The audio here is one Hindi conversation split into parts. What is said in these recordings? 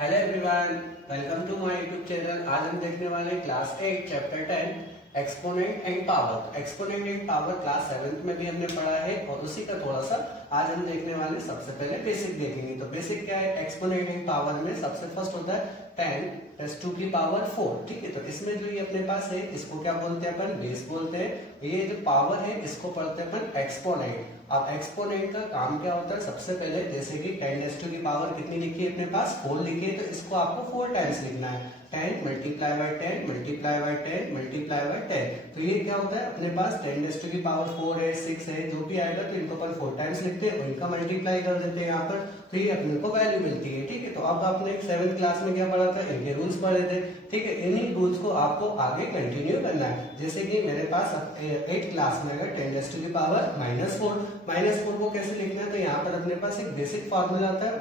Hello everyone, welcome to my YouTube channel. आज हम देखने वाले हैं class 8 chapter 10 exponent and power. Exponent and power class 7 में भी हमने पढ़ा है और उसी का थोड़ा सा आज हम देखने वाले। सबसे पहले बेसिक देखेंगे। तो बेसिक क्या है? एक्सपोनेंट एंड पावर में सबसे फर्स्ट होता है 10 + 2 की पावर 4। ठीक है, तो इसमें जो ये अपने पास है इसको क्या बोलते हैं? अपन बेस बोलते हैं। ये जो पावर है इसको पढ़ते हैं अपन एक्सपोनेंट। अब एक्सपोनेंट का काम क्या होता है? सबसे पहले जैसे कि 10 की पावर कितनी लिखी है अपने पास? 4 लिखी है, तो इसको आपको 4 टाइम्स लिखना है। 10 × 10 × 10 × 10। तो ये क्या होता है अपने पास? 10 की पावर 4 है, 6 है, जो भी आएगा तो इनको अपन 4 टाइम्स लिखते हैं और इनका मल्टीप्लाई कर देते हैं यहाँ पर, तो ये अपने को वैल्यू मिलती है। ठीक है, तो अब आपने 7th क्लास में क्या पढ़ा था? इनके रूल्स पढ़े थे। ठीक है, इन्हीं रूल्स को आपको आगे कंटिन्यू करना है। जैसे कि मेरे पास 8th क्लास में अगर 10 की पावर -4 को कैसे लिखना है? तो यहाँ पर अपने पास एक बेसिक फॉर्मूला आता है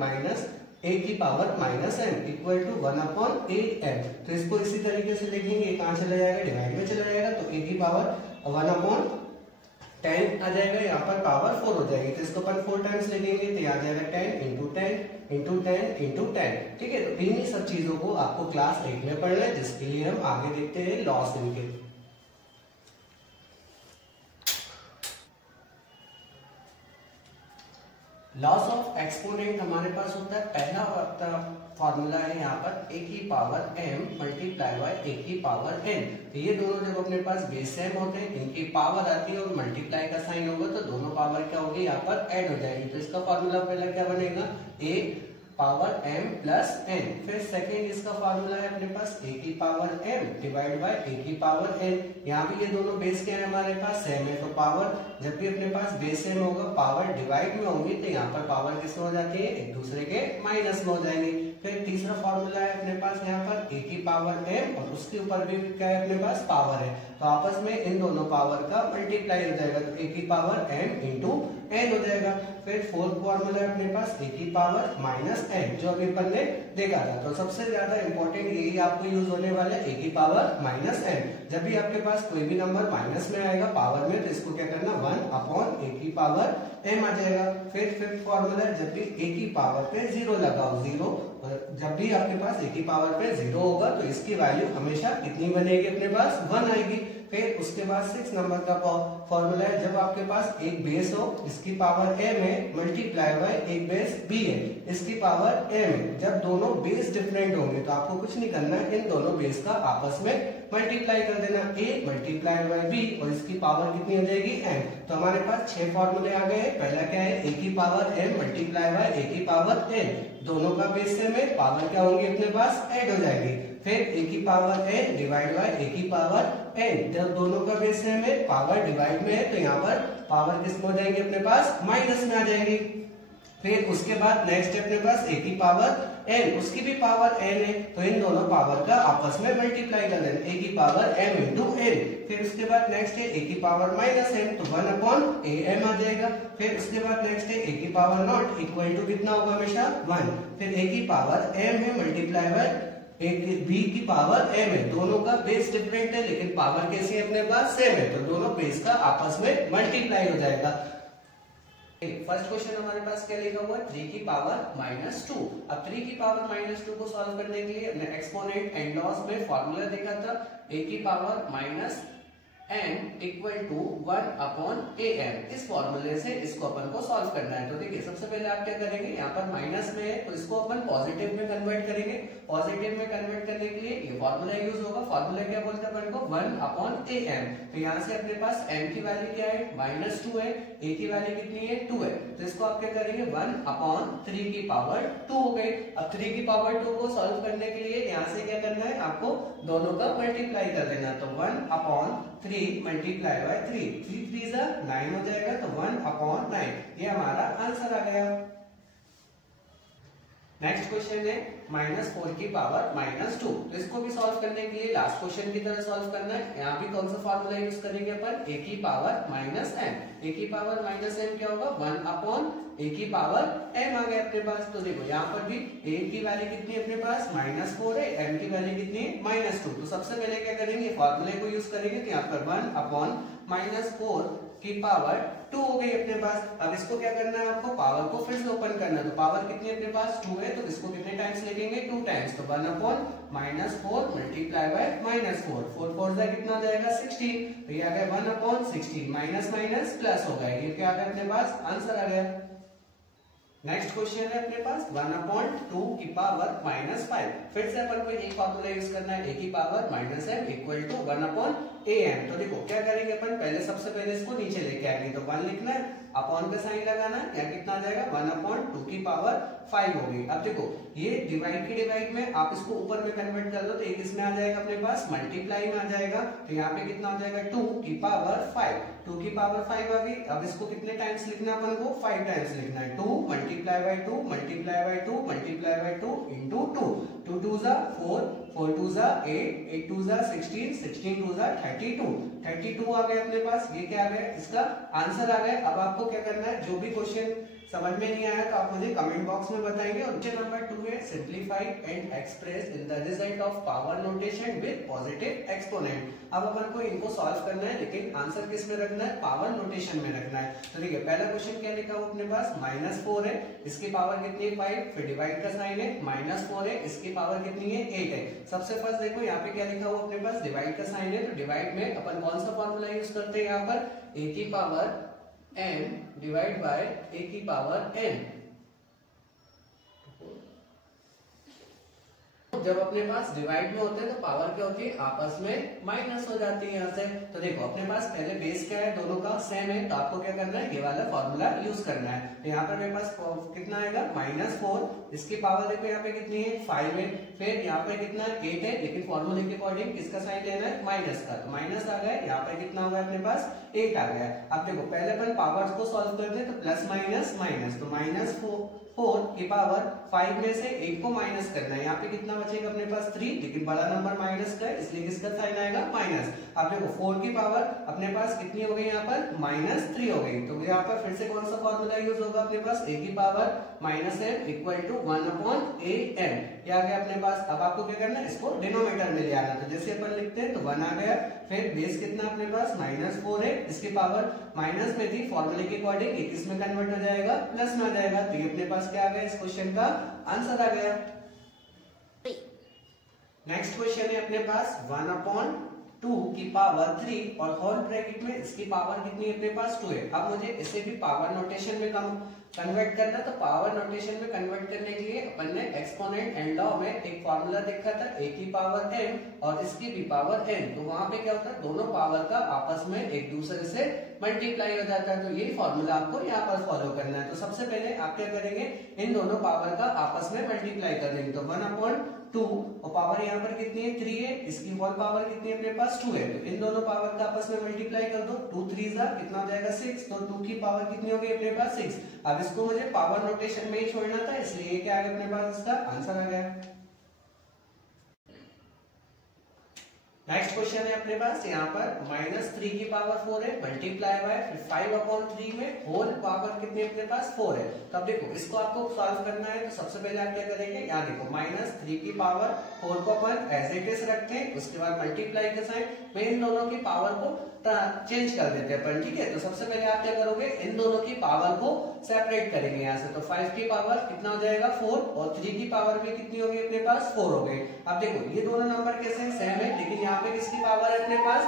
-a की power -m equal to 1/am। तो इसको इसी तरीके से लिखेंगे। कहाँ चला जाएगा? डिवाइड में चला जाएगा, तो a की पावर 1/10 आ जाएगा। यहाँ पर पावर 4 हो जाएगी, तो इसको अपन 4 टाइम्स लिखेंगे, तो यहाँ जाएगा 10 × 10 × 10 × 10। ठीक है, तो इन्हीं सब चीजों को आपको क्लास 8 में पढ़ना है, जिसके लिए हम आगे देखते हैं लॉस इनके। लॉस ऑफ एक्सपोनेंट हमारे पास होता है, पहला फॉर्मूला है यहाँ पर a की power m multiply by a की पावर n। तो ये दोनों जब अपने पास बेस सेम होते हैं, इनकी पावर आती है और मल्टीप्लाई का साइन होगा, तो दोनों पावर क्या होगी? यहाँ पर ऐड हो जाएगी। तो इसका फॉर्मूला पहला क्या बनेगा? a power m plus n। फिर सेकेंड इसका फॉर्मूला है अपने पास a की power m divide by a की पावर n। यहाँ भी ये दोनों बेस क्या है हमारे पास? सेम है, तो पावर जब भी अपने पास बेस सेम होगा, पावर डिवाइड में होंगी, तो यहाँ पर पावर किसमें हो जाती है? एक दूसरे के माइनस में हो जाएंगे। फिर तीसरा फॉर्मूला है अपने पास यहाँ पर a की पावर m और उसके ऊपर भी क्या है अपने पास? पावर है, तो आपस में इन दोनों पावर का मल्टीप्लाई हो जाएगा, तो a की पावर m × n हो जाएगा। फिर फोर्थ फॉर्मूला है अपने पास a की पावर -n, जो अभी अपन ने देखा था। तो सबसे ज्यादा इंपॉर्टेंट यही आपको यूज होने वाला है, a की पावर -n। जब भी आपके पास कोई भी नंबर माइनस में आएगा पावर में, तो इसको क्या करना? 1/a की पावर m आ जाएगा। फिर फिफ्थ फॉर्मूला, जब भी a की पावर पे 0 लगाओ, 0, जब भी आपके पास a की पावर पे 0 होगा तो इसकी वैल्यू हमेशा कितनी बनेगी अपने पास? 1 आएगी। फिर उसके बाद 6 नंबर का फॉर्मूला है, जब आपके पास एक बेस हो, इसकी पावर m है, मल्टीप्लाई बाय एक बेस b है, इसकी पावर m है। जब दोनों बेस डिफरेंट होंगे तो आपको कुछ नहीं करना है, इन दोनों बेस का आपस में मल्टीप्लाई कर देना, a मल्टीप्लाई बाय b, और इसकी पावर कितनी हो जाएगी? m। तो हमारे पास 6 फॉर्मूले आ गए हैं। पहला क्या है? a की power m multiply by a की पावर n। दोनों का बेस सेम है, पावर क्या होंगी अपने पास? ऐड हो जाएगी। फिर a की power n divide by a की पावर n। जब दोनों का बेस सेम है, पावर डिवाइड में है, तो यहाँ पर पावर किस में हो जाएंगे अपने पास? माइनस में आ जाएगी। फिर उसके बाद नेक्स्ट है अपने पास a की पावर n, उसकी भी पावर n है, तो इन दोनों पावर का आपस में मल्टीप्लाई कर देना, a की पावर m × n। फिर उसके बाद नेक्स्ट है a की पावर -m, तो 1/am आ जाएगा। फिर उसके बाद नेक्स्ट है a की पावर नॉट इक्वल टू कितना होगा? हमेशा 1। फिर a की पावर m है मल्टीप्लाई बाय b की पावर m है। दोनों का बेस डिफरेंट है लेकिन पावर कैसी है अपने पास? सेम है, तो दोनों बेस का आपस में मल्टीप्लाई हो जाएगा। फर्स्ट क्वेश्चन हमारे पास क्या लिखा हुआ है? 3 की पावर -2। अब 3 की पावर -2 को सॉल्व करने के लिए हमने एक्सपोनेंट एंड लॉस में फॉर्मूला देखा था, a की power -n equal to 1/am। इस फॉर्मूले से इसको अपन को सॉल्व करना है। तो देखिए, सबसे पहले आप क्या करेंगे? यहाँ पर माइनस में है तो इसको अपन पॉजिटिव में कन्वर्ट करेंगे। पॉजिटिव में कन्वर्ट करने के लिए ये फॉर्मूला यूज होगा। फॉर्मूला क्या बोलते हैं अपन को? 1/am। तो यहाँ से अपने पास m की वैल्यू क्या है? -2 है, a की वैल्यू कितनी है? 2 है, तो इसको आप क्या करेंगे? 1/3 की पावर 2 हो गई। अब 3 की पावर 2 को सॉल्व करने के लिए यहाँ से क्या करना है? आपको दोनों का मल्टीप्लाई कर देना, तो 1/3 मल्टीप्लाई बाय 3, 3 3 9 हो जाएगा, तो 1/9। ये हमारा आंसर आ गया। नेक्स्ट क्वेश्चन है -4 की पावर -2। तो इसको भी सॉल्व करने के लिए लास्ट क्वेश्चन की तरह सॉल्व करना है। यहाँ भी कौन सा फॉर्मूला यूज करेंगे अपन? a की पावर -m। a की पावर -m क्या होगा? 1/a की पावर m आ गया अपने पास। तो देखो यहाँ पर भी a की वैल्यू कितनी है अपने पास? -4 है, m की वैल्यू कितनी है? -2। तो सबसे पहले क्या करेंगे? फॉर्मूले को यूज करेंगे, तो यहाँ पर 1/-4 की पावर 2 हो गई अपने पास। अब इसको क्या करना है, आपको पावर को फिर से ओपन करना है। तो पावर कितनी अपने पास 2 है, तो इसको कितने टाइम्स लिखेंगे 2 टाइम्स। तो 1/-4 मल्टीप्लाई बाय -4, 4 4 जा कितना जाएगा 16। तो ये आ गया 1/16, माइनस माइनस प्लस हो गया। ये क्या आ गया अपने पास आंसर आ गया। नेक्स्ट क्वेश्चन है अपने पास 1/2 की पावर -5। फिर से अपन को एक फॉर्मूला यूज करना है, a की power -m equal to 1/am। तो देखो क्या करेंगे अपन, पहले सबसे पहले इसको नीचे लेके आएंगे। तो 1 लिखना है, अपॉन का साइन लगाना है, या कितना आ जाएगा 1/2 की पावर 5 होगी। अब देखो ये डिवाइड की डिवाइड में आप इसको ऊपर में कन्वर्ट कर दो तो एक इसमें आ जाएगा अपने पास मल्टीप्लाई में आ जाएगा। तो यहाँ पे कितना हो जाएगा 2 की पावर 5, 2 की पावर 5 आ गई। अब इसको कितने टाइम्स लिखना है अपन को 5 टाइम्स लिखना है। 2 multiply by 2 multiply by 2 multiply by 2 into 2, 2 2 जा 4, 4 2 जा 8, 8 2 जा 16, 16 2 जा 32, 32 आ गया अपने पास। ये क्या आ गया, इसका आंसर आ गया। अब आपको क्या करना है, जो भी क्वेश्चन समझ में नहीं आया तो आप मुझे कमेंट बॉक्स में बताएंगे। और क्वेश्चन नंबर 2 है simplify and express in the result of power notation with positive exponent. अब अपन को इनको सॉल्व करना है, लेकिन आंसर किस में रखना है, पावर नोटेशन में रखना है। तो देखिए पहला क्वेश्चन क्या लिखा हुआ अपने पास -4 है, इसकी पावर कितनी है 5, फिर डिवाइड का साइन है, -4 है, इसकी पावर कितनी है 8 है। सबसे फर्स्ट देखो यहाँ पे क्या लिखा हुआ अपने पास, डिवाइड का साइन है। तो डिवाइड में अपन कौन सा फॉर्मूला यूज करते हैं, यहाँ पर a की power m divide by a की पावर n। जब अपने पास डिवाइड में होते हैं तो पावर क्या होती है, आपस में माइनस हो जाती है यहाँ से। तो देखो अपने पास पहले बेस क्या है, दोनों का सेम है, तो आपको क्या करना है, ये वाला फॉर्मूला यूज करना है। तो यहाँ पर मेरे पास कितना आएगा -4, इसकी पावर देखो यहाँ पे कितनी है 5 है, फिर यहाँ पे कितना 8 है, लेकिन फॉर्मूले के अकॉर्डिंग किसका साइन लेना है, माइनस का। तो माइनस आ गया, यहाँ पे कितना होगा अपने पास 8 आ गया। अब देखो पहले अपन पावर्स को सॉल्व करते हैं, तो प्लस माइनस माइनस, तो -4 की पावर 5 में से 8 को माइनस करना है। यहाँ पे कितना बचेगा अपने पास 3, लेकिन बड़ा नंबर माइनस का है इसलिए किसका साइन आएगा माइनस। अब देखो 4 की पावर अपने पास कितनी हो गई, यहाँ पर -3 हो गई। तो यहाँ पर फिर से कौन सा फॉर्मूला यूज होगा अपने पास, a की power -m equal to 1/am। क्या आ गया अपने पास। अब आपको क्या करना है, इसको डिनोमिनेटर में ले आना। तो जैसे अपन लिखते हैं तो 1 आ गया, फिर बेस कितना अपने पास -4 है, इसकी पावर माइनस में थी, फॉर्मूले के अकॉर्डिंग एक इसमें कन्वर्ट हो जाएगा, प्लस में आ जाएगा। तो ये अपने पास क्या आ गया, इस क्वेश्चन का आंसर आ गया। नेक्स्ट क्वेश्चन है अपने पास 1/2 की पावर 3 और होल ब्रैकेट में इसकी पावर कितनी है अपने पास 2 है। अब मुझे इसे भी पावर नोटेशन में कन्वर्ट करना। तो पावर नोटेशन में कन्वर्ट करने के लिए अपन ने एक्सपोनेंट एंड लॉ में एक फॉर्मूला देखा था, a की पावर m और इसकी भी पावर n। तो वहां पे क्या होता है, दोनों पावर का आपस में एक दूसरे से मल्टीप्लाई हो जाता है। तो ये फॉर्मूला आपको यहाँ पर फॉलो करना है। तो सबसे पहले आप क्या करेंगे, इन दोनों पावर का आपस में मल्टीप्लाई कर देंगे। तो 1/2 और पावर यहाँ पर कितनी है 3 है, इसकी होल पावर कितनी है अपने पास 2 है। तो इन दोनों पावर का आपस में मल्टीप्लाई कर दो, 2 3 जा कितना हो जाएगा 6। तो 2 की पावर कितनी होगी अपने पास 6। अब इसको मुझे पावर नोटेशन में ही छोड़ना था, इसलिए क्या आ गया अपने पास, इसका आंसर आ गया। नेक्स्ट क्वेश्चन है अपने पास यहाँ पर -3 की पावर 4 है, मल्टीप्लाई बाय 5/3 में होल पावर कितनी अपने पास 4 है। तो अब देखो इसको आपको सॉल्व करना है। तो सबसे पहले आप क्या करेंगे, यहाँ देखो -3 की पावर 4 को अपन एज इट इज रखते हैं, उसके बाद मल्टीप्लाई के साइन में इन दोनों की पावर को चेंज कर देते हैं अपन, ठीक है। तो सबसे पहले आप क्या करोगे, इन दोनों की पावर को सेपरेट करेंगे यहाँ से। तो 5 की पावर कितना हो जाएगा 4 और 3 की पावर भी कितनी होगी अपने पास 4 हो गई। अब देखो ये दोनों नंबर कैसे हैं, सेम है, लेकिन यहाँ पे किसकी पावर है अपने पास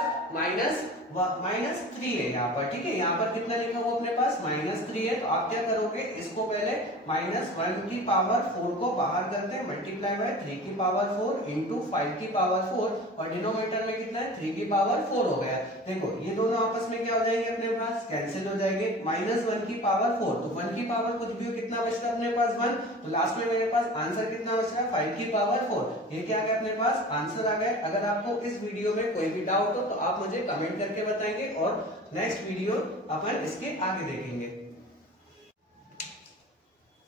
-3 है यहाँ पर, ठीक है। यहाँ पर कितना लिखा हुआ अपने पास -3 है। तो आप क्या करोगे, इसको पहले -1 की पावर 4 को बाहर करते हैं, मल्टीप्लाई बाय 3 की पावर 4 इंटू 5 की पावर 4 और डिनोमिनेटर में कितना है 3 की पावर 4 हो गया। देखो ये दोनों आपस में क्या हो जाएंगे अपने पास, कैंसिल हो जाएंगे। -1 की पावर 4, तो 1 की पावर कुछ भी हो, कितना बचता अपने पास 1। तो लास्ट में मेरे पास आंसर कितना बच रहा है 5 की पावर 4। ये क्या आ गया अपने पास, आंसर आ गया। अगर आपको इस वीडियो में कोई भी डाउट हो तो आप मुझे कमेंट करके बताएंगे और नेक्स्ट वीडियो अपन इसके आगे देखेंगे।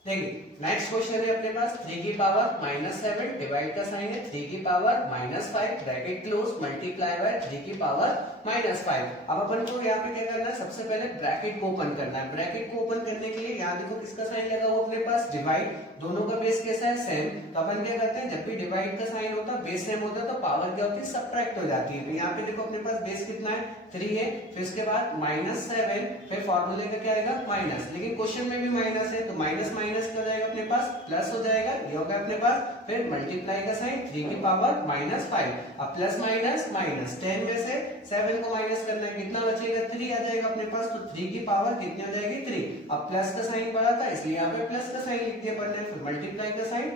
देखिए नेक्स्ट क्वेश्चन है अपने पास 3 की पावर -7 डिवाइड का साइन है 3 की power -5 bracket close multiply by 3 की पावर -5। अब अपन को यहाँ पे क्या करना है, सबसे पहले ब्रैकेट को ओपन करना है। ब्रैकेट को ओपन करने के लिए यहाँ देखो किसका साइन लगा हुआ अपने पास, डिवाइड। दोनों का बेस कैसा है, सेम। तो अपन क्या करते हैं, जब भी डिवाइड का साइन होता है बेस सेम होता है तो पावर क्या होती है, सबट्रैक्ट हो जाती है। तो यहाँ पे देखो अपने पास बेस कितना है, 3 है, फिर इसके बाद -7, फिर फॉर्मूले का क्या आएगा, माइनस। लेकिन क्वेश्चन में भी माइनस है तो माइनस माइनस क्या हो जाएगा अपने पास, प्लस हो जाएगा। ये होगा अपने पास, फिर मल्टीप्लाई का साइन 3 की पावर -5। अब प्लस माइनस माइनस, 10 में से 7 को माइनस करना है, कितना बचेगा, 3 आ जाएगा अपने पास। तो 3 की पावर कितनी आ जाएगी, 3। अब प्लस का साइन पड़ा था इसलिए यहाँ पे प्लस का साइन लिख दिया अपन ने, फिर मल्टीप्लाई का साइन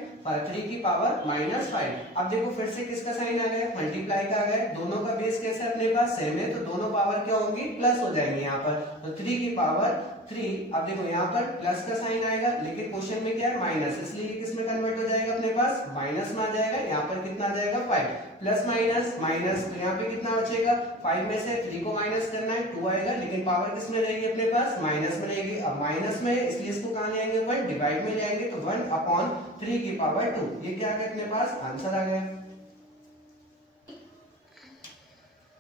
3 की पावर -5। अब देखो फिर से किसका साइन आ गया, मल्टीप्लाई का आ गया। दोनों का बेस कैसा अपने पास, सेम है, तो दोनों पावर क्या होंगी, प्लस हो जाएंगे यहाँ पर। तो 3 की पावर 3। अब देखो यहाँ पर प्लस का साइन आएगा, लेकिन क्वेश्चन में क्या है, माइनस, इसलिए किस में कन्वर्ट हो जाएगा अपने पास, माइनस में आ जाएगा। यहाँ पर कितना आ जाएगा, 5। प्लस माइनस माइनस, तो यहाँ पे कितना बचेगा, 5 में से 3 को माइनस करना है, 2 आएगा। लेकिन पावर किस में रहेगी अपने पास, माइनस में रहेगी। अब माइनस में है इसलिए इसको कहां ले आएंगे, 1 डिवाइड में ले आएंगे, तो 1/3 की पावर 2। ये क्या आ गया अपने पास, आंसर आ गया।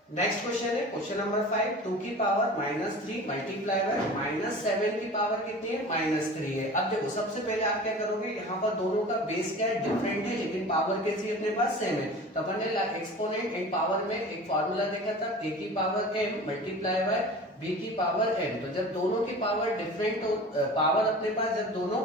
नेक्स्ट क्वेश्चन है क्वेश्चन नंबर 5, 2 की पावर -3 मल्टीप्लाई बाय -7 की पावर कितनी है, -3 है। अब देखो सबसे पहले आप क्या करोगे, यहाँ पर दोनों का बेस क्या है, डिफरेंट है, लेकिन पावर कैसी है अपने पास, सेम है। तो अपन ने एक्सपोनेंट एंड पावर में एक फॉर्मूला देखा था, a की power m multiply by b की पावर n। तो जब दोनों की पावर डिफरेंट हो, पावर अपने पास जब दोनों,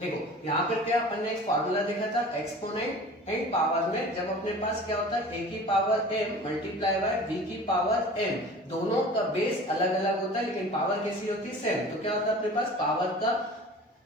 देखो यहाँ पर क्या अपन ने एक फॉर्मूला देखा था, एक्सपोनेंट एंड पावर में जब अपने पास क्या होता है, a की power m multiply by b की पावर n। दोनों का बेस अलग अलग होता है लेकिन पावर कैसी होती है, सेम। तो क्या होता है अपने पास, पावर का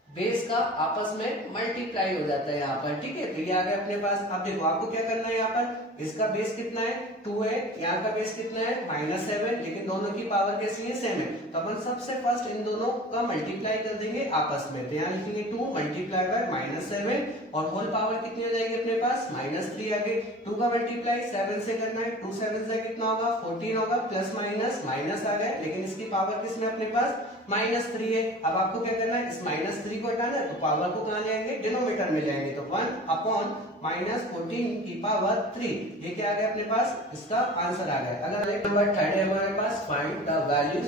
बेस का आपस में मल्टीप्लाई हो जाता है यहाँ पर, ठीक है। तो ये आ गया अपने पास। अब देखो आपको क्या करना है, यहाँ पर इसका बेस कितना है, 2 है, यहाँ का बेस कितना है, -7, लेकिन दोनों की पावर कैसी है, सेम है। तो अपन सबसे फर्स्ट इन दोनों का मल्टीप्लाई कर देंगे आपस में। तो यहाँ लिखेंगे 2 मल्टीप्लाई बाय -7 और होल पावर कितनी हो जाएगी अपने पास, -3 आ गई। 2 का मल्टीप्लाई 7 से करना है, 2 7 से कितना होगा, 14 होगा। प्लस माइनस माइनस आ गया, लेकिन इसकी पावर किसमें अपने पास, -3 है। अब आपको क्या करना है, इस -3 को हटाना है, तो पावर को कहां ले आएंगे, डिनोमिनेटर में ले आएंगे। तो 1/-14 की पावर 3। ये क्या आ गया अपने पास, इसका आंसर आ गया। अगर नंबर 3 है हमारे पास, find the values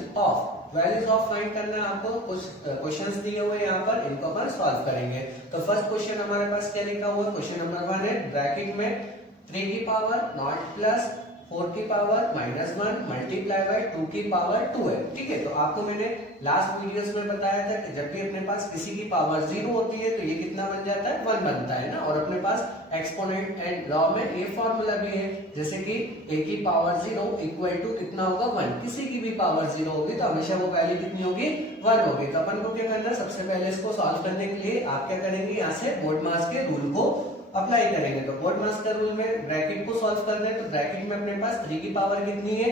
of find करना। आपको कुछ क्वेश्चंस दिए हुए यहाँ पर, इनको अपन सॉल्व करेंगे। तो फर्स्ट क्वेश्चन हमारे पास क्या लिखा हुआ है, क्वेश्चन नंबर 1 है, ब्रैकेट में 3 की पावर नॉट प्लस 4 की पावर -1 मल्टीप्लाई बाय 2 की पावर 2 है, ठीक है। तो आपको मैंने लास्ट वीडियोस में बताया था कि जब भी अपने पास किसी की पावर 0 होती है तो ये कितना बन जाता है, 1 बनता है ना। और अपने पास एक्सपोनेंट एंड लॉ में ये फॉर्मूला भी है, जैसे कि a की पावर 0 इक्वल टू कितना होगा, 1। किसी की भी पावर 0 होगी तो हमेशा वो वैल्यू कितनी होगी, 1 होगी। तो अपन को क्या करना है, सबसे पहले इसको सॉल्व करने के लिए आप क्या करेंगे, यहाँ से बोर्डमास के रूल को अप्लाई करेंगे। तो बोर्डमास के रूल में ब्रैकेट को सॉल्व करना है, तो ब्रैकेट में अपने पास 3 की पावर कितनी है,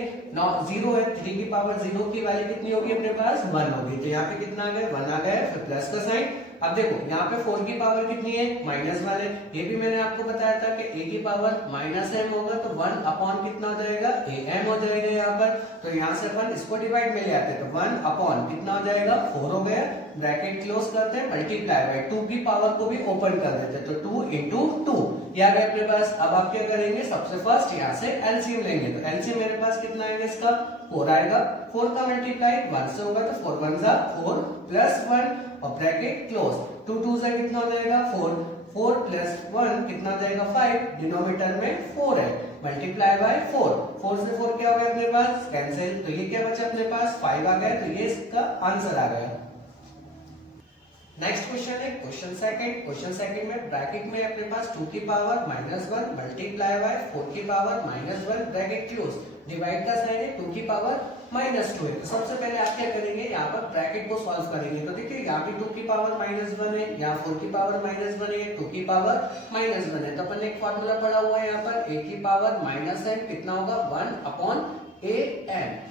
0 है। 3 की पावर 0 की वैल्यू कितनी होगी अपने पास, 1 होगी। तो यहाँ पे कितना आ गया, 1 आ गया, फिर प्लस का साइन। अब देखो यहाँ पे 4 की पावर कितनी है, -1 है। ये भी मैंने आपको बताया था कि a की पावर -m होगा तो 1 कितना हो जाएगा, am हो जाएगा यहाँ पर। तो यहाँ से अपन इसको डिवाइड में ले आते हैं, तो 1 कितना हो जाएगा, 4 हो गया। ब्रैकेट क्लोज करते हैं, मल्टीप्लाई बाय 2 की पावर को भी ओपन कर देते हैं, तो 2 into 2 ये आ गया अपने पास। अब आप क्या करेंगे, सबसे फर्स्ट यहाँ से एलसीएम लेंगे। तो एलसीएम मेरे पास कितना आएगा, इसका 4 आएगा। 4 का मल्टीप्लाई 1 से होगा, तो 4 1 4 प्लस 1 और ब्रैकेट क्लोज। 2 2 से कितना हो जाएगा, 4 प्लस 1 कितना हो जाएगा, 5। डिनोमिनेटर में 4 है, मल्टीप्लाई बाय 4 से 4 क्या हो गया अपने पास, कैंसिल। तो ये क्या बचा अपने पास, 5 आ गया। तो ये इसका आंसर आ गया। नेक्स्ट क्वेश्चन है क्वेश्चन सेकंड में ब्रैकेट में अपने पास 2 की पावर -1 मल्टीप्लाई बाय 4 की पावर -1 ब्रैकेट क्लोज। डिवाइड का साइन है, 2 की पावर -2 है। तो सबसे पहले आप क्या करेंगे, यहाँ पर ब्रैकेट को सॉल्व करेंगे। तो देखिए यहाँ भी 2 की पावर -1 है, यहाँ 4 की पावर -1 है, 2 की पावर -1 है। तो अपन ने एक फॉर्मूला पढ़ा हुआ है यहाँ पर, a की पावर -n कितना होगा, 1/an,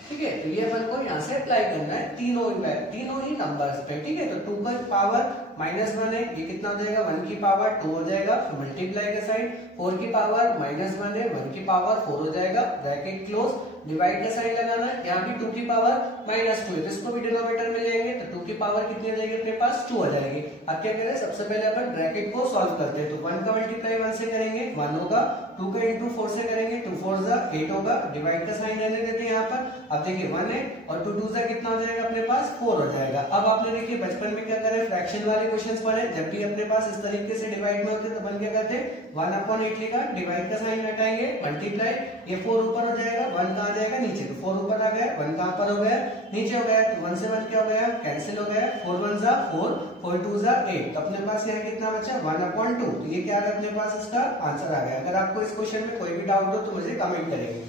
ठीक है। तो ये अपन को यहाँ से अप्लाई करना है तीनों ही नंबर्स पे, ठीक है। तो 2 का पावर -1 है, ये कितना हो जाएगा, 1 की पावर 2 हो जाएगा। तो मल्टीप्लाई का साइन, 4 की पावर -1 है, 1 की पावर 4 हो जाएगा। ब्रैकेट क्लोज, डिवाइड का साइन लगाना है, यहाँ भी 2 की पावर -2 है तो इसको भी डिनोमिनेटर में लेंगे तो 2 की पावर कितनी हो जाएगी अपने पास 2 आ जाएगी। अब क्या करें, सबसे पहले अपन ब्रैकेट को सॉल्व करते हैं। तो 1 का मल्टीप्लाई 1 से करेंगे 1 होगा, 2 का इंटू 4 से करेंगे 2 4 जा 8 होगा, डिवाइड का साइन रहने देते हैं यहाँ पर। अब देखिए 1 है और 2 2 जा कितना हो जाएगा अपने पास 4 हो जाएगा। अब आपने देखिए बचपन में क्या करें, फ्रैक्शन वाले क्वेश्चंस पढ़े, जब भी अपने पास इस तरीके से डिवाइड में होते तो अपन क्या करते 1/8 लिखा, डिवाइड का साइन हटाएंगे, मल्टीप्लाई, ये 4 ऊपर हो जाएगा, 1 कहां जाएगा नीचे, तो 4 ऊपर आ गया, 1 कहां पर हो गया नीचे हो गया, तो 1 से 1 क्या हो गया कैंसिल हो गया, 4 1 जा 4, 4 2 जा 8, तो अपने पास यहाँ कितना बचा 1/2। तो ये क्या है अपने पास इसका आंसर आ गया। अगर आपको इस क्वेश्चन में कोई भी डाउट हो तो मुझे कमेंट करेंगे।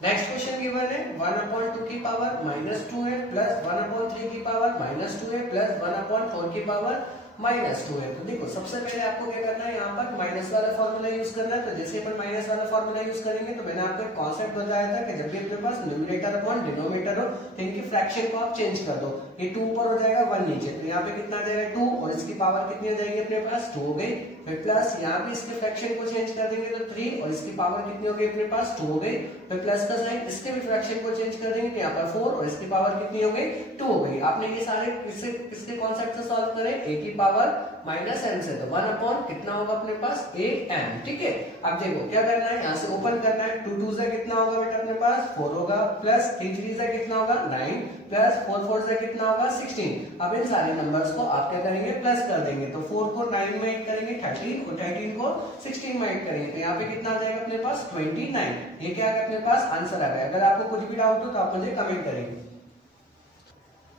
नेक्स्ट क्वेश्चन गिवन है 1/2 की पावर -2 है प्लस 1/3 की पावर -2 है प्लस 1/4 की पावर -2 है। तो देखो सबसे पहले आपको क्या करना है, यहाँ पर माइनस वाला फॉर्मूला यूज करना है। तो जैसे अपन माइनस वाला फॉर्मूला यूज करेंगे तो मैंने आपको एक कॉन्सेप्ट बताया था कि जब भी अपने पास न्यूमरेटर अपॉन डिनोमिनेटर हो तो इनकी फ्रैक्शन को आप चेंज कर दो। ये 2 ऊपर हो जाएगा 1 नीचे, तो यहाँ पे कितना आ जाएगा 2 और इसकी पावर कितनी हो जाएगी अपने पास 2 हो गई, फिर प्लस यहाँ पे इसके फ्रैक्शन को चेंज कर देंगे तो 3 और इसकी पावर कितनी हो गई अपने पास 2 हो गई, फिर प्लस का साइन इसके भी फ्रैक्शन को चेंज कर देंगे तो यहाँ पर 4 और इसकी पावर कितनी हो गई 2 हो गई। आपने ये सारे किसके कॉन्सेप्ट से सॉल्व करे, a की पावर -m से, तो 1 कितना होगा अपने पास am, ठीक है। अब देखो क्या करना है, यहाँ से ओपन करना है, 2 2 से कितना होगा बेटा अपने पास 4 होगा, प्लस 3 3 से कितना होगा 9, प्लस 4 4 से कितना होगा 16। अब इन सारे नंबर्स को आप क्या करेंगे प्लस कर देंगे, तो 4 को 9 में ऐड करेंगे 13 और 13 को 16 में ऐड करेंगे तो यहाँ पे कितना आ जाएगा अपने पास 29। ये क्या है अपने पास आंसर आ गया। अगर आपको कुछ भी डाउट हो तो आप मुझे कमेंट करेंगे।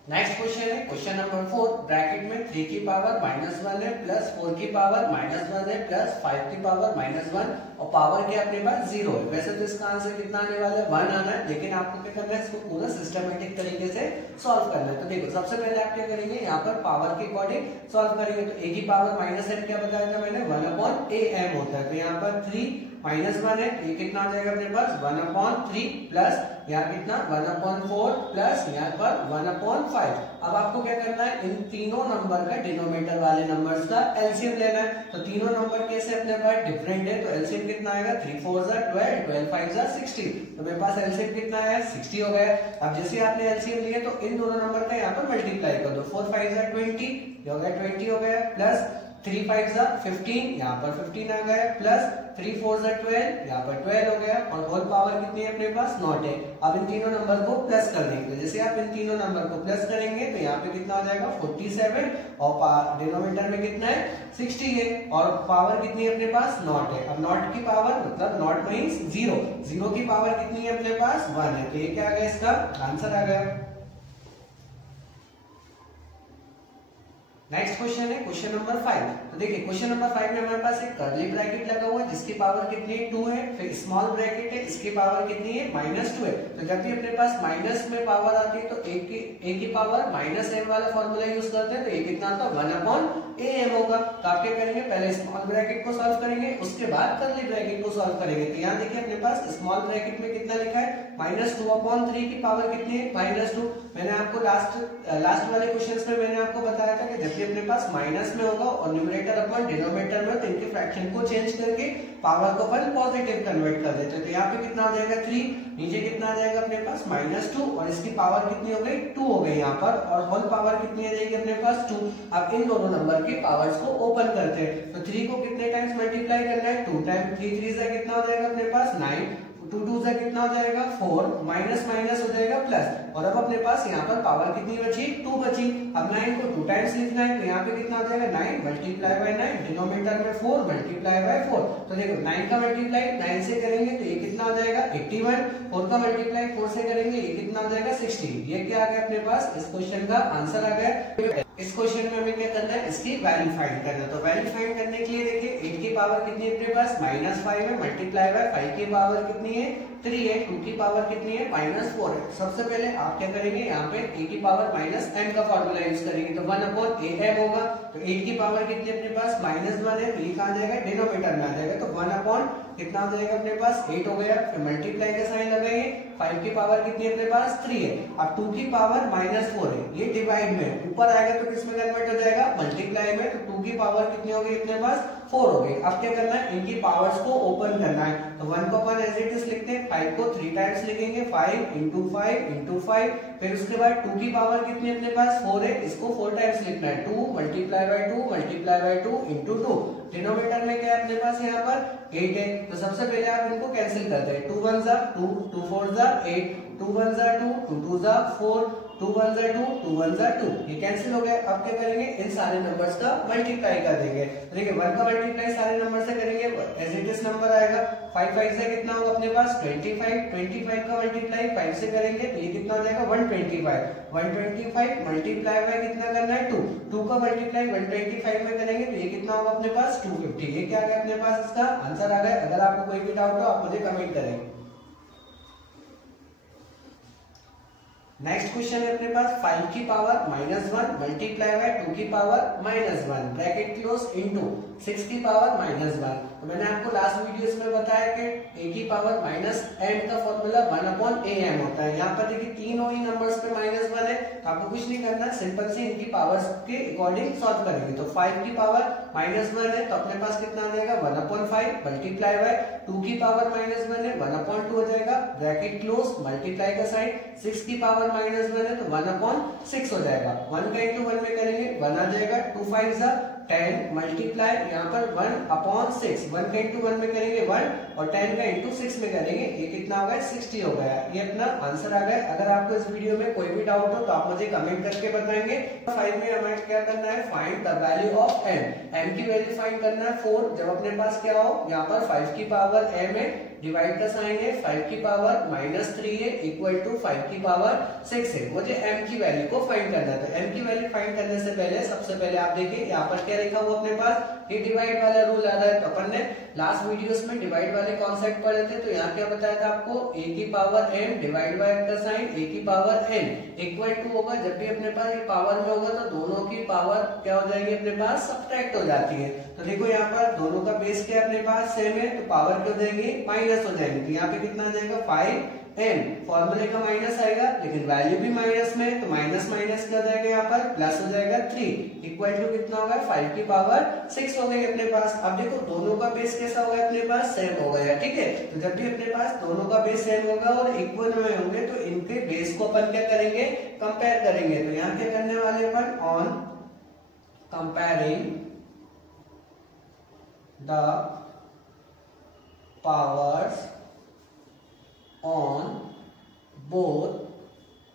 नेक्स्ट क्वेश्चन है क्वेश्चन नंबर 4, ब्रैकेट में 3 की पावर -1 है प्लस 4 की पावर -1 है प्लस 5 की पावर -1 और पावर क्या अपने पास 0 है। वैसे तो इसका आंसर कितना आने वाला है 1 आना है, लेकिन आपको क्या करना है इसको पूरा सिस्टमेटिक तरीके से सॉल्व करना है। तो देखो सबसे पहले आप क्या करेंगे, यहाँ पर पावर के अकॉर्डिंग सॉल्व करेंगे। तो a की पावर -m क्या बताया था मैंने 1/am होता है, तो यहाँ पर 3 -1 है, ये कितना आ जाएगा अपने पास 1/3 प्लस यहाँ कितना 1/4 प्लस यहाँ पर 1/5। अब आपको क्या करना है, इन तीनों नंबर का डिनोमिनेटर वाले नंबर्स का एलसीएम लेना है। तो तीनों नंबर कैसे अपने पास डिफरेंट है, तो एलसीएम कितना आएगा 3 4 जा 12, 12 5 जा 16, तो मेरे पास एलसीएम कितना आया 60 हो गया। अब जैसे आपने एलसीएम लिए तो इन दोनों नंबर का यहाँ पर मल्टीप्लाई कर दो, 4 5 जा 20, ये हो गया 20 हो गया, प्लस 3 5 जा 15, यहाँ पर 15 आ गया, प्लस 3 4 जा 12, यहाँ पर 12 हो गया और होल पावर कितनी है अपने पास 0 है। अब इन तीनों नंबर को प्लस कर देंगे, तो जैसे आप इन तीनों नंबर को प्लस करेंगे तो यहाँ पे कितना आ जाएगा 47 और डिनोमिनेटर में कितना है 60 है और पावर कितनी है अपने पास 0 है। अब 0 की पावर मतलब 0 मींस 0, 0 की पावर कितनी है अपने पास 1 है, तो ये क्या आ गया इसका आंसर आ गया। नेक्स्ट क्वेश्चन है क्वेश्चन नंबर 5। तो देखिए क्वेश्चन नंबर 5 में हमारे पास एक कर्ली ब्रैकेट लगा हुआ है जिसकी पावर कितनी है 2 है, फिर स्मॉल ब्रैकेट है इसकी पावर कितनी है -2 है। तो जब भी अपने पास माइनस में पावर आती है तो a की पावर -m वाला फॉर्मूला यूज करते हैं, तो ये कितना आता है 1/am होगा। तो आप क्या करेंगे, पहले स्मॉल ब्रैकेट को सॉल्व करेंगे उसके बाद कर्ली ब्रैकेट को सॉल्व करेंगे। तो यहाँ देखिए अपने पास स्मॉल ब्रैकेट में कितना लिखा है -2/3 की पावर कितनी है -2। मैंने आपको लास्ट वाले क्वेश्चंस में मैंने आपको बताया था कि जब अपने पास माइनस में होगा और न्यूमरेटर अपन डिनोमिनेटर में, तो इनके फ्रैक्शन को चेंज करके पावर को अपन पॉजिटिव कन्वर्ट कर देते हैं। तो यहाँ पे कितना आ जाएगा 3, नीचे कितना आ जाएगा अपने पास -2 और इसकी पावर कितनी हो गई 2 हो गई यहाँ पर, और होल पावर कितनी आ जाएगी अपने पास 2। अब इन दोनों नंबर के पावर्स को ओपन करते हैं, तो 3 को कितने टाइम्स मल्टीप्लाई करना है 2 टाइम, 3 3 से कितना हो जाएगा अपने पास 9, 2 2 से कितना हो जाएगा 4, माइनस माइनस हो जाएगा प्लस, और अब अपने पास यहाँ पर पावर कितनी बची 2 बची। अब 9 को 2 टाइम्स लिखना है, तो यहाँ पे कितना हो जाएगा 9 मल्टीप्लाई बाय 9, डिनोमिनेटर में 4 मल्टीप्लाई बाय 4। तो देखो 9 का मल्टीप्लाई 9 से करेंगे तो ये कितना हो जाएगा 81, 4 का मल्टीप्लाई 4 से करेंगे ये कितना हो जाएगा 60। ये क्या आ गया अपने पास, इस क्वेश्चन का आंसर आ गया। इस क्वेश्चन में हमें क्या करना है, इसकी वैल्यू फाइंड करना है। तो वैल्यू फाइंड करने के लिए देखिए 8 की पावर कितनी है अपने पास -5 है, मल्टीप्लाई बाय 5 की पावर कितनी है 3 है, 2 की पावर कितनी है -4 है। सबसे पहले आप क्या करेंगे, यहाँ पे a की पावर -m का फॉर्मूला यूज करेंगे, तो 1/am होगा। तो 8 की पावर कितनी है अपने पास -1 है, तो ये कहाँ जाएगा, डिनोमिनेटर में आ जाएगा, तो 1 कितना हो जाएगा अपने पास 8 हो गया। फिर मल्टीप्लाई का साइन लगाएंगे, 5 की पावर कितनी है अपने पास 3 है, अब 2 की पावर -4 है, ये डिवाइड में ऊपर आएगा तो किसमें कन्वर्ट हो जाएगा, मल्टीप्लाई में। तो 2 की पावर कितनी हो गई अपने पास 4 हो गई। अब क्या करना है, इनकी पावर्स को ओपन करना है, तो 1 को अपन एज इट इज लिखते हैं, 5 को 3 टाइम्स लिखेंगे, 5 × 5 × 5। फिर उसके बाद 2 की पावर कितनी है अपने पास 4 है, इसको 4 टाइम्स लिखना है, 2 × 2 × 2 × 2। डिनोमिनेटर में क्या है अपने पास यहाँ पर 8 है, तो सबसे पहले आप इनको कैंसिल करते हैं, 2 1 जा 2, 2 4 जा 8, 2 1 जा 2, 2 2 जा 4, 2 1 जा 2, 2 1 जा 2, ये कैंसिल हो गए। अब क्या करेंगे, इन सारे नंबर्स का मल्टीप्लाई कर देंगे। देखिए 1 का मल्टीप्लाई सारे नंबर से करेंगे, एज इट इज नंबर आएगा, 5 5 से कितना होगा अपने पास 25, 25 का मल्टीप्लाई 5 से करेंगे तो ये कितना हो जाएगा 125, 125 मल्टीप्लाई बाय कितना करना है 2, 2 का मल्टीप्लाई 125 में करेंगे तो ये कितना होगा अपने पास 250। ये क्या आ गया अपने पास, इसका आंसर आ गया। अगर आपको कोई भी डाउट हो आप मुझे कमेंट करें। नेक्स्ट क्वेश्चन है अपने पास 5 की पावर -1 मल्टीप्लाई बाय 2 की पावर -1 ब्रैकेट क्लोज इनटू 6 की पावर -1। तो मैंने आपको लास्ट वीडियोस में बताया कि a की पावर -m का फॉर्मूला 1/am होता है। यहाँ पर देखिए तीनों ही नंबर्स पे -1 है, तो आपको कुछ नहीं करना, सिंपल से इनकी पावर्स के अकॉर्डिंग सॉल्व करेंगे। तो 5 की पावर -1 है, तो अपने पास कितना आ जाएगा 1/5 मल्टीप्लाई बाय 2 की पावर -1 है, 1/2 हो जाएगा ब्रैकेट क्लोज, मल्टीप्लाई का साइन, 6 की पावर -1 है तो 1/6 हो जाएगा। 1 का इंटू 1 में करेंगे 1 आ जाएगा, 2 5 जा 10 मल्टीप्लाई यहाँ पर 1/6, 1 का इंटू 1 में करेंगे 1 और 10 का इंटू 6 में करेंगे, ये कितना हो गया 60 हो गया। ये अपना आंसर आ गया। अगर आपको इस वीडियो में कोई भी डाउट हो तो आप मुझे कमेंट करके बताएंगे। 5 में हमें क्या करना है, find the value of m की वैल्यू फाइंड करना है 4। जब अपने पास क्या हो, यहाँ पर 5 की पावर m है, डिवाइड का साइन है, 5 की पावर -3 है इक्वल टू 5 की पावर 6 है। मुझे m की वैल्यू को फाइंड करना है, तो m की वैल्यू फाइंड करने से पहले सबसे पहले आप देखिए यहाँ पर क्या लिखा हुआ अपने पास, ये डिवाइड वाला रूल आ रहा है। तो अपन ने लास्ट वीडियोस में डिवाइड वाले कॉन्सेप्ट पढ़े थे, तो यहाँ क्या बताया था आपको, a की पावर m डिवाइड बाय का साइन a की पावर n इक्वल टू होगा। जब भी अपने पास ये पावर में होगा तो दोनों की पावर क्या हो जाएगी अपने पास, सब्ट्रैक्ट हो जाती है। तो देखो यहाँ पर दोनों का बेस क्या अपने पास सेम है, तो पावर क्या हो जाएगी माइनस हो जाएगी। तो यहाँ पे कितना आ जाएगा 5m, फॉर्मूले का माइनस आएगा लेकिन वैल्यू भी माइनस में, तो माइनस माइनस क्या हो जाएगा यहाँ पर प्लस हो जाएगा 3 इक्वल टू कितना होगा 5 की पावर 6 हो गई अपने पास। अब देखो दोनों का बेस कैसा होगा अपने पास, सेम हो गया, ठीक है। तो जब भी अपने पास दोनों का बेस सेम होगा और इक्वल में होंगे तो इनके बेस को अपन क्या करेंगे, कंपेयर करेंगे। तो यहाँ क्या करने वाले अपन, on comparing the powers on both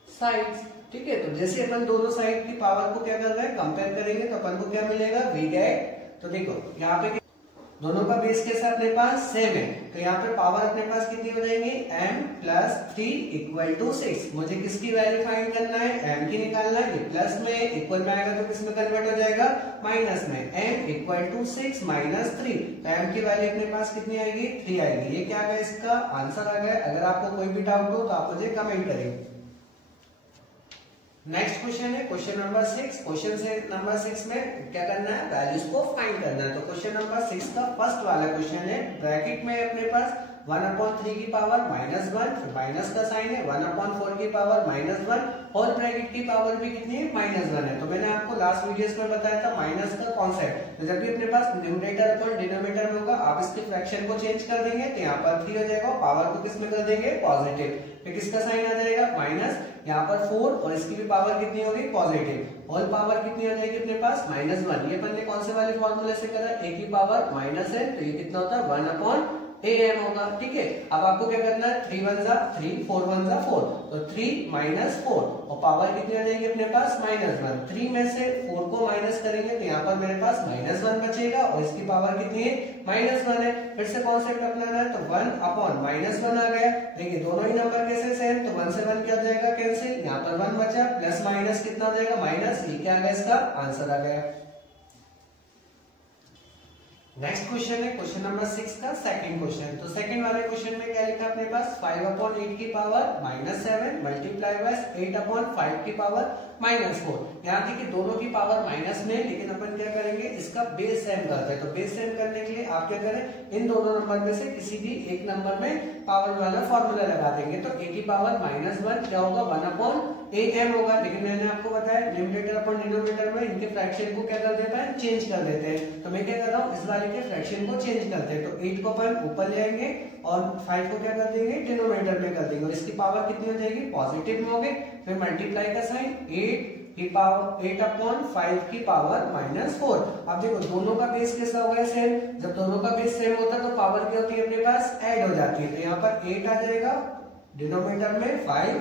sides, ठीक है। तो जैसे अपन दोनों साइड की पावर को क्या कर रहे हैं, कंपेयर करेंगे, तो अपन को क्या मिलेगा, वी गेट। तो देखो यहाँ पे दोनों का बेस कैसा अपने पास सेम है, तो यहाँ पे पावर अपने पास कितनी हो जाएंगी m + 3 इक्वल टू 6। मुझे किसकी वैल्यू फाइंड करना है, m की निकालना है। ये प्लस में इक्वल में आएगा तो किसमें कन्वर्ट हो जाएगा, माइनस में, m इक्वल टू 6 - 3, तो m की वैल्यू अपने पास कितनी आएगी 3 आएगी। ये क्या आ गया, इसका आंसर आ गया। अगर आपको कोई भी डाउट हो तो आप मुझे कमेंट करें। नेक्स्ट क्वेश्चन है क्वेश्चन नंबर 6। क्वेश्चन से नंबर 6 में क्या करना है, वैल्यूज को फाइंड करना है। तो क्वेश्चन नंबर 6 का फर्स्ट वाला क्वेश्चन है, ब्रैकेट में अपने पास 1/3 की पावर -1, फिर माइनस का साइन है, 1/4 की पावर -1 और ब्रैकेट की पावर भी कितनी है -1 है। तो मैंने आपको लास्ट वीडियोस में बताया था माइनस का कॉन्सेप्ट। तो जब भी अपने पास न्यूमरेटर और डिनोमिनेटर में होगा आप इसके फ्रैक्शन को चेंज कर देंगे, तो यहाँ पर 3 हो जाएगा, पावर को किस में कर देंगे, पॉजिटिव। फिर किसका साइन आ जाएगा, माइनस, यहाँ पर 4 और इसकी भी पावर कितनी होगी, पॉजिटिव। होल पावर कितनी हो जाएगी अपने पास -1। ये अपन ने कौन से वाले फॉर्मूले से करा, a की पावर -n, तो ये कितना होता है 1/am होगा, ठीक है। अब आपको क्या करना है, 3 1 जा 3, 4 1 जा 4, तो 3 - 4 और पावर कितनी हो जाएगी अपने पास -1। 3 में से 4 को माइनस करेंगे तो यहाँ पर मेरे पास -1 बचेगा और इसकी पावर कितनी है -1 है। फिर से कॉन्सेप्ट अपनाना है, तो 1/-1 आ गया। देखिए दोनों ही नंबर कैसे सेम, तो 1 से 1 क्या हो जाएगा कैंसिल, यहाँ पर 1 बचा, प्लस माइनस कितना हो जाएगा माइनस, ये क्या आ गया, इसका आंसर आ गया। नेक्स्ट क्वेश्चन है क्वेश्चन नंबर 6 का सेकंड क्वेश्चन। तो सेकंड वाले क्वेश्चन में क्या लिखा अपने पास 5/8 की पावर -7 मल्टीप्लाई बाय 8/5 की पावर -4। यहाँ देखिए दोनों की पावर माइनस में, लेकिन अपन क्या करेंगे इसका बेस सेम करते हैं। तो बेस सेम करने के लिए आप क्या करें इन दोनों नंबर में से किसी भी एक नंबर में पावर वाला फॉर्मूला लगा देंगे। तो a की पावर -1 क्या होगा 1/am होगा। लेकिन मैंने आपको बताया न्यूमरेटर अपॉन डिनोमिनेटर में इनके फ्रैक्शन को क्या कर देता है चेंज कर देते हैं। तो मैं क्या कर रहा हूँ इस वाले के फ्रैक्शन को चेंज करते हैं। तो 8 को अपन ऊपर ले आएंगे और 5 को क्या कर देंगे डिनोमिनेटर में कर देंगे और इसकी पावर कितनी हो जाएगी पॉजिटिव में हो गई। फिर मल्टीप्लाई का साइन 8 की पावर 8/5 की पावर -4। अब देखो दोनों का बेस कैसा होगा सेम। जब दोनों का बेस सेम होता है तो पावर क्या होती है अपने पास ऐड हो जाती है। तो यहाँ पर 8 आ जाएगा डिनोमिनेटर में 5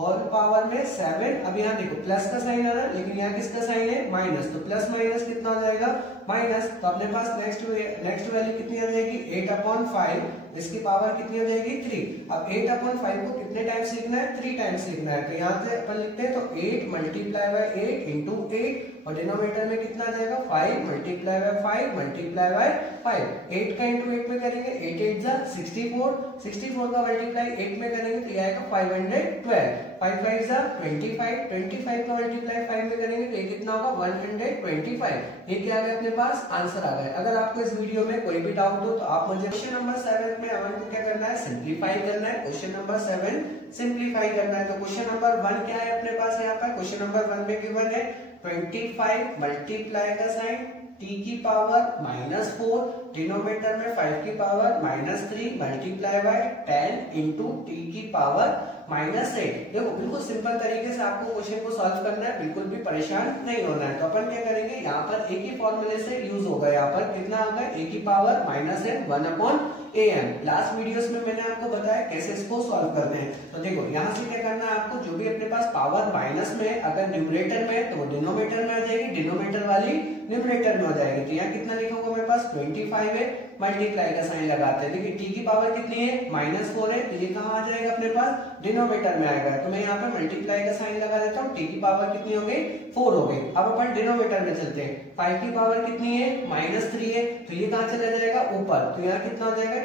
और पावर में 7। अब यहाँ देखो प्लस का साइन आ रहा है लेकिन यहाँ किसका साइन है माइनस। तो प्लस माइनस कितना हो जाएगा माइनस। तो अपने पास नेक्स्ट वैल्यू कितनी आ जाएगी 8/5। इसकी पावर कितनी हो जाएगी 3। अब 8/5 को कितने टाइम्स लिखना है 3 टाइम्स लिखना है। तो यहाँ से अपन लिखते हैं तो 8 मल्टीप्लाई बाय 8 इंटू 8 और डिनोमिनेटर में कितना आ जाएगा 5 मल्टीप्लाई बाय 5 मल्टीप्लाई बाय 5। 8 का इंटू 8 में करेंगे 8 8 जा 64। 64 का मल्टीप्लाई 8 में करेंगे तो ये आएगा 512। 5 5 जा 25। 25 का मल्टीप्लाई 5 में करेंगे तो ये कितना होगा 125। ये क्या आ गया अपने पास आंसर आ गया। अगर आपको इस वीडियो में कोई भी डाउट हो तो आप मुझे क्वेश्चन नंबर 7 में अपन को क्या करना है सिंपलीफाई करना है। क्वेश्चन नंबर 7 सिंपलीफाई करना है। तो क्वेश्चन नंबर 1 क्या है अपने पास यहाँ पर क्वेश्चन नंबर 1 में गिवन है 25 मल्टीप्लाई का साइन t की पावर -4 डिनोमिनेटर में 5 की power -3 multiply by 10 into t की पावर -8। देखो बिल्कुल सिंपल तरीके से आपको क्वेश्चन को सॉल्व करना है, बिल्कुल भी परेशान नहीं होना है। तो अपन क्या करेंगे यहाँ पर एक ही फॉर्मूले से यूज होगा। यहाँ पर कितना होगा a की power -n 1/am। Last videos में मैंने आपको बताया कैसे इसको सॉल्व करते हैं। तो देखो यहाँ से क्या करना है आपको जो भी अपने पास पावर माइनस में अगर न्यूमरेटर में है तो वो डिनोमिनेटर में आ जाएगी, डिनोमिनेटर वाली न्यूमरेटर में हो जाएगी। तो यहाँ कितना लिखा होगा मेरे पास 25 है मल्टीप्लाई का साइन लगाते हैं। देखिए t की पावर कितनी है -4 है तो ये कहाँ आ जाएगा अपने पास डिनोमिनेटर में आएगा। तो मैं यहाँ पे मल्टीप्लाई का साइन लगा देता हूँ। t की पावर कितनी हो गई 4 हो गई। अब अपन डिनोमिनेटर में चलते हैं। 5 की पावर कितनी है -3 है तो ये कहाँ चला जाएगा ऊपर। तो यहाँ कितना हो जाएगा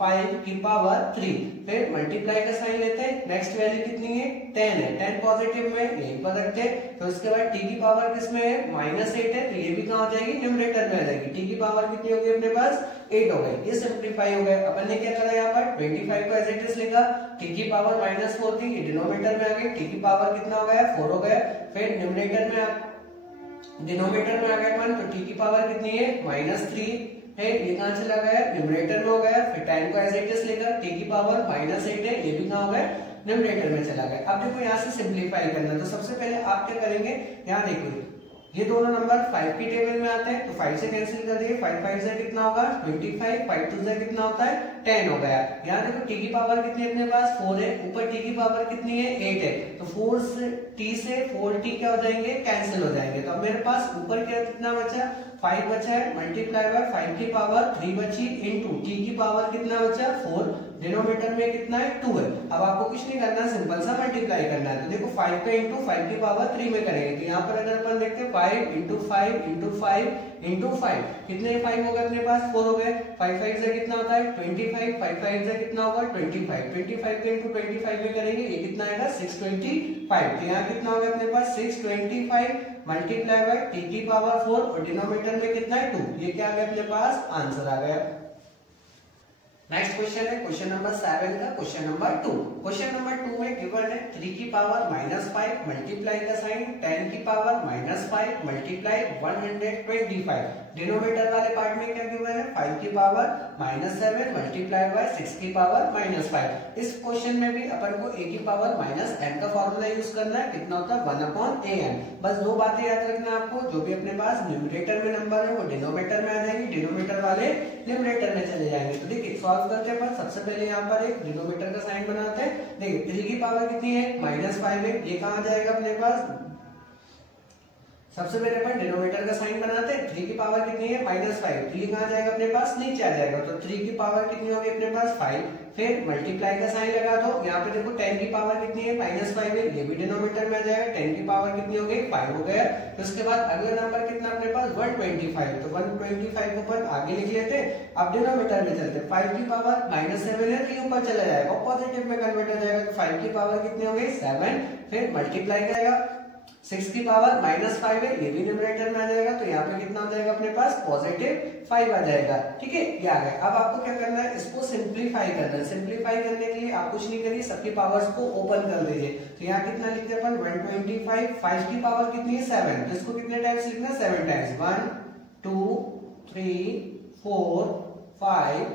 5 की पावर 3। फिर मल्टीप्लाई का साइन लेते हैं। नेक्स्ट वैल्यू कितनी है 10 है। 10 पॉजिटिव में यहीं पर रखते हैं। तो उसके बाद t की पावर किसमें है -8 है तो ये भी कहाँ हो जाएगी न्यूमरेटर में आ जाएगी। t की पावर कितनी होगी अपने पास 8 हो गई। ये सिंपलीफाई हो गया। अपन ने क्या करा यहाँ पर 25 को एज इट इज लिखा। t की पावर -4 थी ये डिनोमिनेटर में आ गई। t की पावर कितना हो गया 4 हो गया। फिर न्यूमरेटर में डिनोमिनेटर में आ गया 1 तो t की पावर कितनी है -3 है। ये कहाँ चला गया न्यूमरेटर में हो गया। फिर 10 को एज इट इज लेकर t की पावर -8 है ये भी कहाँ हो गया न्यूमरेटर में चला गया। अब देखो यहाँ से सिंपलीफाई करना। तो सबसे पहले आप क्या करेंगे यहाँ देखो ये दोनों नंबर 5 की टेबल में आते हैं तो 5 से कैंसिल कर दिए। 5 5 से कितना होगा 25। 5 2 से कितना होता है 10 हो गया। यहाँ देखो t की पावर कितनी है अपने पास 4 है। ऊपर t की पावर कितनी है 8 है। तो 4 से t से 4t क्या हो जाएंगे कैंसिल हो जाएंगे। तो अब मेरे पास ऊपर क्या कितना बचा 5 बचा है मल्टीप्लाई बाय 5 की पावर 3 बची इंटू t की पावर कितना बचा 4 डिनोमिनेटर में कितना है 2 है। अब आपको कुछ नहीं करना सिंपल सा मल्टीप्लाई करना है। तो देखो 5 का इंटू 5 की पावर 3 में करेंगे तो यहाँ पर अगर अपन देखते हैं 5 इंटू 5 इंटू 5 इंटू 5 कितने 5 हो गए अपने पास 4 हो गए। 5 5 से कितना होता है 25। 5 5 से कितना होगा 25। 25 के इंटू 25 में करेंगे ये कितना आएगा 625। तो यहाँ कितना होगा अपने पास 625 मल्टीप्लाई बाय t की पावर 4 और डिनोमिनेटर में कितना है 2। ये क्या आ गया अपने पास आंसर आ गया। नेक्स्ट क्वेश्चन है क्वेश्चन नंबर 7 का क्वेश्चन नंबर 2। क्वेश्चन नंबर 2 में गिवन है 3 की पावर -5 मल्टीप्लाई का साइन 10 की पावर -5 मल्टीप्लाई 125। डिनोमिनेटर वाले पार्ट में क्या गिवन है 5 की पावर -7 मल्टीप्लाई बाय 6 की पावर -5। इस क्वेश्चन में भी अपन को a की पावर -m का फॉर्मूला यूज करना है। कितना होता है 1/am। बस दो बातें याद रखना आपको जो भी अपने पास न्यूमरेटर में नंबर है वो डिनोमिनेटर में आ जाएंगे, डिनोमिनेटर वाले न्यूमरेटर में चले जाएंगे। तो देखिए सॉल्व करते हैं। सबसे पहले यहाँ पर एक डिनोमिनेटर का साइन बनाते हैं। देखिए 3 की पावर कितनी है -5 है ये कहाँ जाएगा अपने पास। सबसे पहले अपन डिनोमिनेटर का साइन बनाते हैं। 3 की पावर कितनी है -5 तो ये कहाँ जाएगा अपने पास नीचे आ जाएगा। तो 3 की पावर कितनी होगी अपने पास 5। फिर मल्टीप्लाई का साइन लगा दो। यहाँ पे देखो 10 की पावर कितनी है -5 है ये भी डिनोमिनेटर में आ जाएगा। 10 की पावर कितनी हो गई 5 हो गया। तो उसके बाद अगला नंबर कितना अपने पास 125, तो 125 को अपन आगे लिख लेते हैं। अब डिनोमिनेटर में चलते हैं, 5 की पावर -7 है तो ये ऊपर चला जाएगा, पॉजिटिव में कन्वर्ट हो जाएगा, तो 5 की पावर कितने हो गई 7, फिर मल्टीप्लाई करेगा, 6 की पावर -5 है, ये भी न्यूमरेटर में आ जाएगा, तो यहाँ पे कितना आ जाएगा अपने पास +5 आ जाएगा। ठीक है, ये आ गया। अब आपको क्या करना है, इसको सिंप्लीफाई करना है। सिंप्लीफाई करने के लिए आप कुछ नहीं करिए, सबकी पावर्स को ओपन कर दीजिए। तो यहाँ कितना लिखते हैं अपन 125, 5 की पावर कितनी है 7, तो इसको कितने टाइम्स लिखना है 7 टाइम्स, 1 2 3 4 5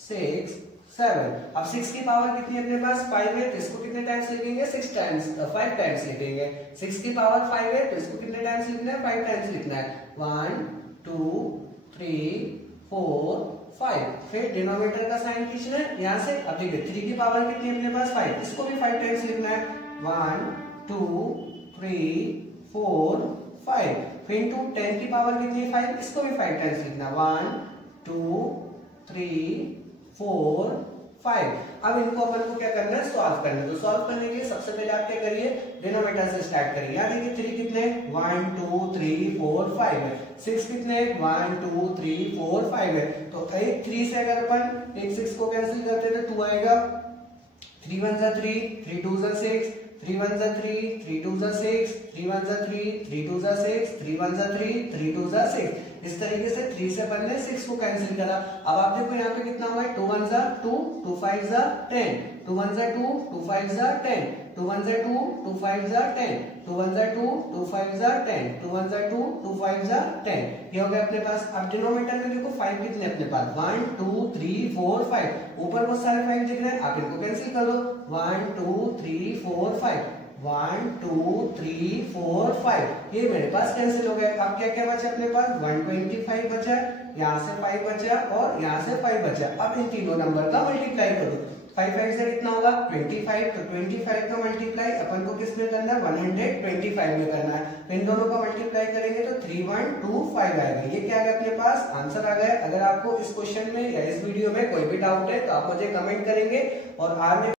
6 7। अब 6 की पावर कितनी है अपने पास 5 है, तो इसको कितने टाइम्स लिखेंगे 5 टाइम्स लिखेंगे। 6 की पावर 5 है, तो इसको कितने टाइम्स लिखना है 5 टाइम्स लिखना है, 1 2 3 4 5। फिर डिनोमिनेटर का साइन खींचना है यहाँ से। अब देखिए 3 की पावर कितनी है अपने पास 5, इसको भी 5 टाइम्स लिखना है, 1 2 3 4 5। फिर टू 10 की पावर कितनी है 5, इसको भी 5 टाइम्स लिखना है, 1 2 3 4 5। अब इनको अपन को क्या करना है सॉल्व करना है। तो सॉल्व करने के लिए सबसे पहले आप क्या करिए, डिनोमिनेटर से स्टार्ट करिए। यहाँ देखिए 3 कितने 1 2 3 4 5 है, 6 कितने 1 2 3 4 5 है, तो एक 3 से अगर अपन एक 6 को कैंसिल करते हैं तो 2 आएगा, 3 1 जा 3 3 2 जा 6 3 1 जा 3 3 2 जा 6 3 1 जा 3 3 2 जा 6 3 1 जा 3 3 2 जा 6। इस तरीके से 3 से अपन ने 6 को कैंसिल करा। अब आप देखो यहाँ पे कितना हुआ है, 2 1 जा 2 2 5 जा 10, 2 1 जा 2 2 5 जा 10, 2 1 जा 2 2 5 जा 10, 2 1 जा 2 2 5 जा 10, 2 1 जा 2 2 5 जा 10। ये हो गया अपने पास। अब डिनोमिनेटर में देखो 5 कितने अपने पास 1 2 3 4 5, ऊपर बहुत सारे 5 दिख रहे हैं, आप इनको कैंसिल कर दो, 1 2 3 4 5 1 2 3 4 5, ये मेरे पास कैंसिल हो गए। अब क्या क्या बचा अपने पास 125 बचा, यहाँ से 5 बचा और यहाँ से 5 बचा। अब इन तीनों नंबर का मल्टीप्लाई करो, 5 5 से कितना होगा 25, तो 25 का मल्टीप्लाई अपन को किस में करना है 125 में करना है। इन दोनों का मल्टीप्लाई करेंगे तो 3125 आएगा। ये क्या आ गया अपने पास आंसर आ गया। अगर आपको इस क्वेश्चन में या इस वीडियो में कोई भी डाउट है तो आप मुझे कमेंट करेंगे और आज